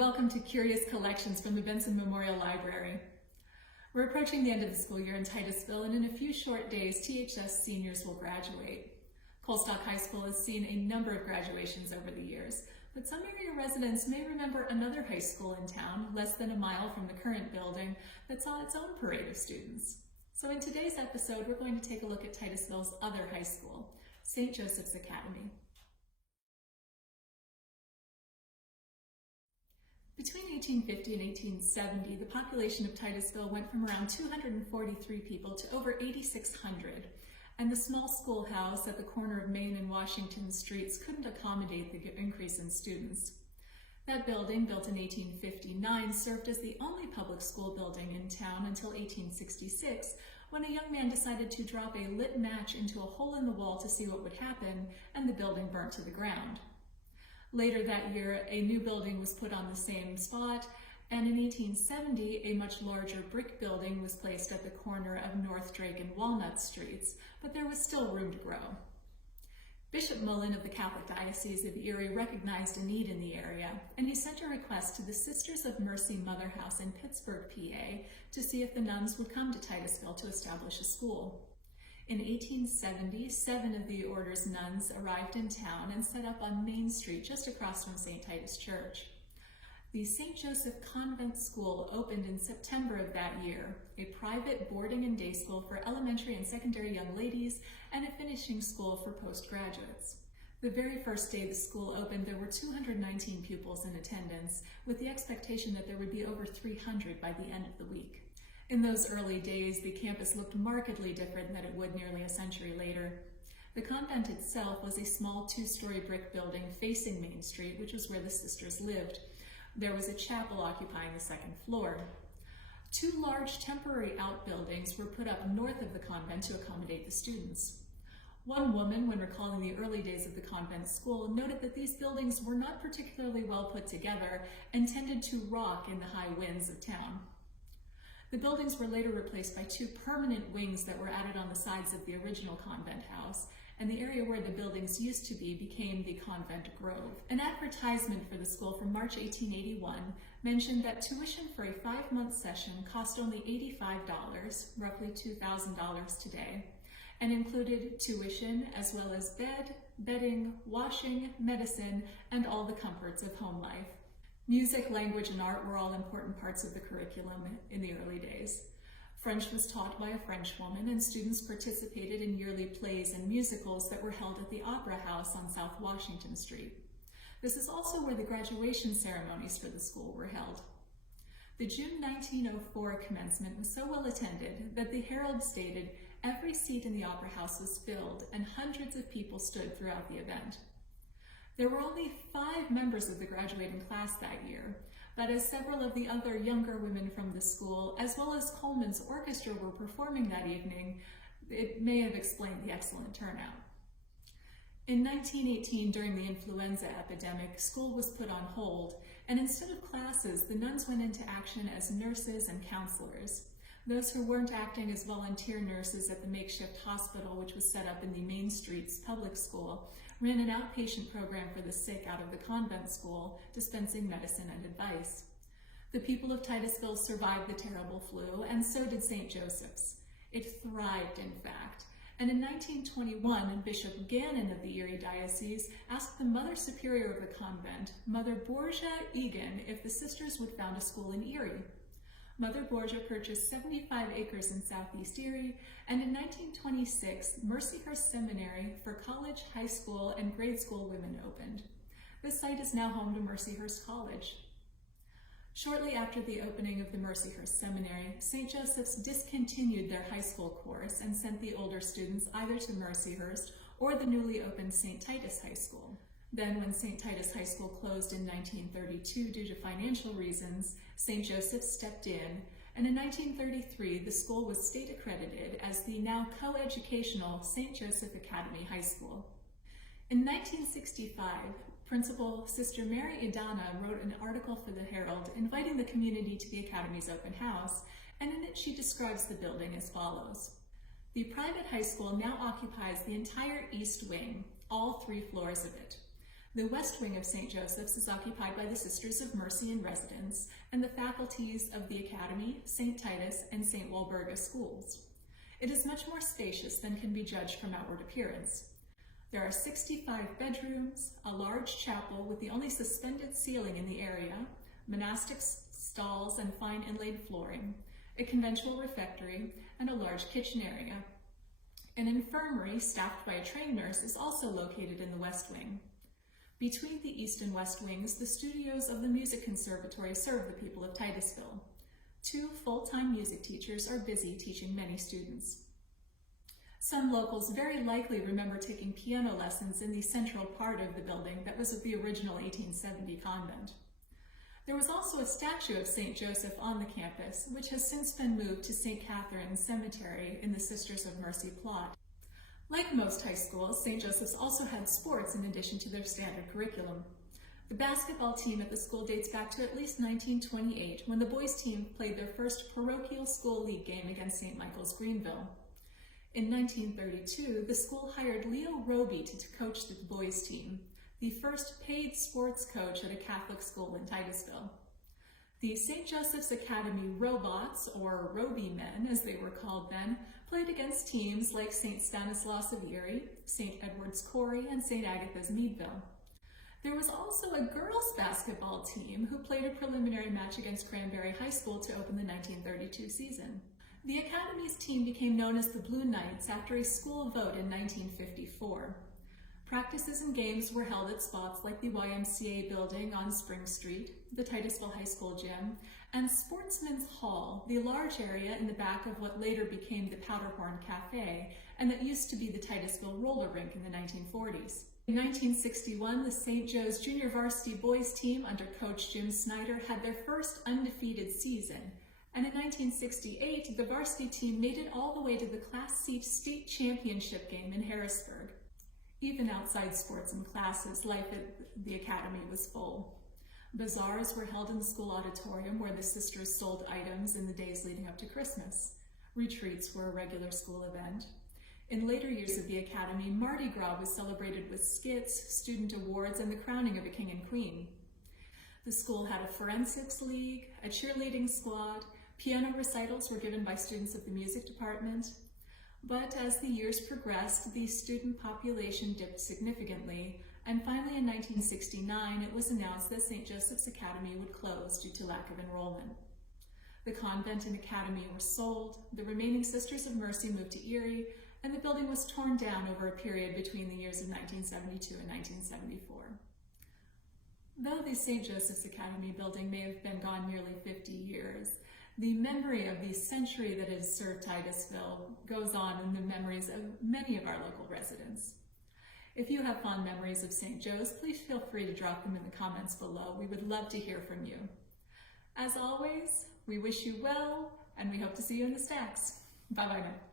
welcome to Curious Collections from the Benson Memorial Library. We're approaching the end of the school year in Titusville, and in a few short days, THS seniors will graduate. Colstock High School has seen a number of graduations over the years, but some area residents may remember another high school in town, less than a mile from the current building, that saw its own parade of students. So in today's episode, we're going to take a look at Titusville's other high school, St. Joseph's Academy. Between 1850 and 1870, the population of Titusville went from around 243 people to over 8,600, and the small schoolhouse at the corner of Main and Washington Streets couldn't accommodate the increase in students. That building, built in 1859, served as the only public school building in town until 1866, when a young man decided to drop a lit match into a hole in the wall to see what would happen, and the building burnt to the ground. Later that year, a new building was put on the same spot, and in 1870, a much larger brick building was placed at the corner of North Drake and Walnut Streets, but there was still room to grow. Bishop Mullen of the Catholic Diocese of Erie recognized a need in the area, and he sent a request to the Sisters of Mercy Mother House in Pittsburgh, PA, to see if the nuns would come to Titusville to establish a school. In 1870, 7 of the order's nuns arrived in town and set up on Main Street just across from St. Titus Church. The St. Joseph Convent School opened in September of that year, a private boarding and day school for elementary and secondary young ladies and a finishing school for postgraduates. The very first day the school opened, there were 219 pupils in attendance, with the expectation that there would be over 300 by the end of the week. In those early days, the campus looked markedly different than it would nearly a century later. The convent itself was a small 2-story brick building facing Main Street, which was where the sisters lived. There was a chapel occupying the second floor. 2 large temporary outbuildings were put up north of the convent to accommodate the students. One woman, when recalling the early days of the convent school, noted that these buildings were not particularly well put together and tended to rock in the high winds of town. The buildings were later replaced by 2 permanent wings that were added on the sides of the original convent house, and the area where the buildings used to be became the Convent Grove. An advertisement for the school from March 1881 mentioned that tuition for a 5-month session cost only $85, roughly $2,000 today, and included tuition as well as bed, bedding, washing, medicine, and all the comforts of home life. Music, language, and art were all important parts of the curriculum in the early days. French was taught by a French woman, and students participated in yearly plays and musicals that were held at the Opera House on South Washington Street. This is also where the graduation ceremonies for the school were held. The June 1904 commencement was so well attended that the Herald stated every seat in the Opera House was filled and hundreds of people stood throughout the event. There were only 5 members of the graduating class that year, but as several of the other younger women from the school, as well as Coleman's orchestra, were performing that evening, it may have explained the excellent turnout. In 1918, during the influenza epidemic, school was put on hold, and instead of classes, the nuns went into action as nurses and counselors. Those who weren't acting as volunteer nurses at the makeshift hospital, which was set up in the Main Street's public school, ran an outpatient program for the sick out of the convent school, dispensing medicine and advice. The people of Titusville survived the terrible flu, and so did St. Joseph's. It thrived, in fact. And in 1921, Bishop Gannon of the Erie Diocese asked the Mother Superior of the convent, Mother Borgia Egan, if the sisters would found a school in Erie. Mother Borgia purchased 75 acres in southeast Erie, and in 1926, Mercyhurst Seminary for college, high school, and grade school women opened. This site is now home to Mercyhurst College. Shortly after the opening of the Mercyhurst Seminary, St. Joseph's discontinued their high school course and sent the older students either to Mercyhurst or the newly opened St. Titus High School. Then, when St. Titus High School closed in 1932 due to financial reasons, St. Joseph stepped in, and in 1933 the school was state accredited as the now co-educational St. Joseph Academy High School. In 1965, Principal Sister Mary Idana wrote an article for the Herald inviting the community to the Academy's open house, and in it she describes the building as follows. The private high school now occupies the entire east wing, all 3 floors of it. The west wing of St. Joseph's is occupied by the Sisters of Mercy in residence and the faculties of the Academy, St. Titus, and St. Walburga schools. It is much more spacious than can be judged from outward appearance. There are 65 bedrooms, a large chapel with the only suspended ceiling in the area, monastic stalls and fine inlaid flooring, a conventual refectory, and a large kitchen area. An infirmary staffed by a trained nurse is also located in the west wing. Between the east and west wings, the studios of the Music Conservatory serve the people of Titusville. 2 full-time music teachers are busy teaching many students. Some locals very likely remember taking piano lessons in the central part of the building that was of the original 1870 convent. There was also a statue of St. Joseph on the campus, which has since been moved to St. Catherine's Cemetery in the Sisters of Mercy plot. Like most high schools, St. Joseph's also had sports in addition to their standard curriculum. The basketball team at the school dates back to at least 1928, when the boys' team played their first parochial school league game against St. Michael's Greenville. In 1932, the school hired Leo Roby to coach the boys' team, the first paid sports coach at a Catholic school in Titusville. The St. Joseph's Academy Robots, or Roby men as they were called then, played against teams like St. Stanislaus of Erie, St. Edward's Corey, and St. Agatha's Meadville. There was also a girls' basketball team who played a preliminary match against Cranberry High School to open the 1932 season. The Academy's team became known as the Blue Knights after a school vote in 1954. Practices and games were held at spots like the YMCA building on Spring Street, the Titusville High School gym, and Sportsman's Hall, the large area in the back of what later became the Powderhorn Cafe, and that used to be the Titusville roller rink in the 1940s. In 1961, the St. Joe's junior varsity boys team under coach Jim Snyder had their first undefeated season. And in 1968, the varsity team made it all the way to the Class C state championship game in Harrisburg. Even outside sports and classes, life at the Academy was full. Bazaars were held in the school auditorium where the sisters sold items in the days leading up to Christmas. Retreats were a regular school event. In later years of the Academy, Mardi Gras was celebrated with skits, student awards, and the crowning of a king and queen. The school had a forensics league, a cheerleading squad, piano recitals were given by students of the music department. But as the years progressed, the student population dipped significantly, and finally in 1969 it was announced that St. Joseph's Academy would close due to lack of enrollment. The convent and academy were sold, the remaining Sisters of Mercy moved to Erie, and the building was torn down over a period between the years of 1972 and 1974. Though the St. Joseph's Academy building may have been gone nearly 50 years, the memory of the century that has served Titusville goes on in the memories of many of our local residents. If you have fond memories of St. Joe's, please feel free to drop them in the comments below. We would love to hear from you. As always, we wish you well, and we hope to see you in the stacks. Bye-bye now.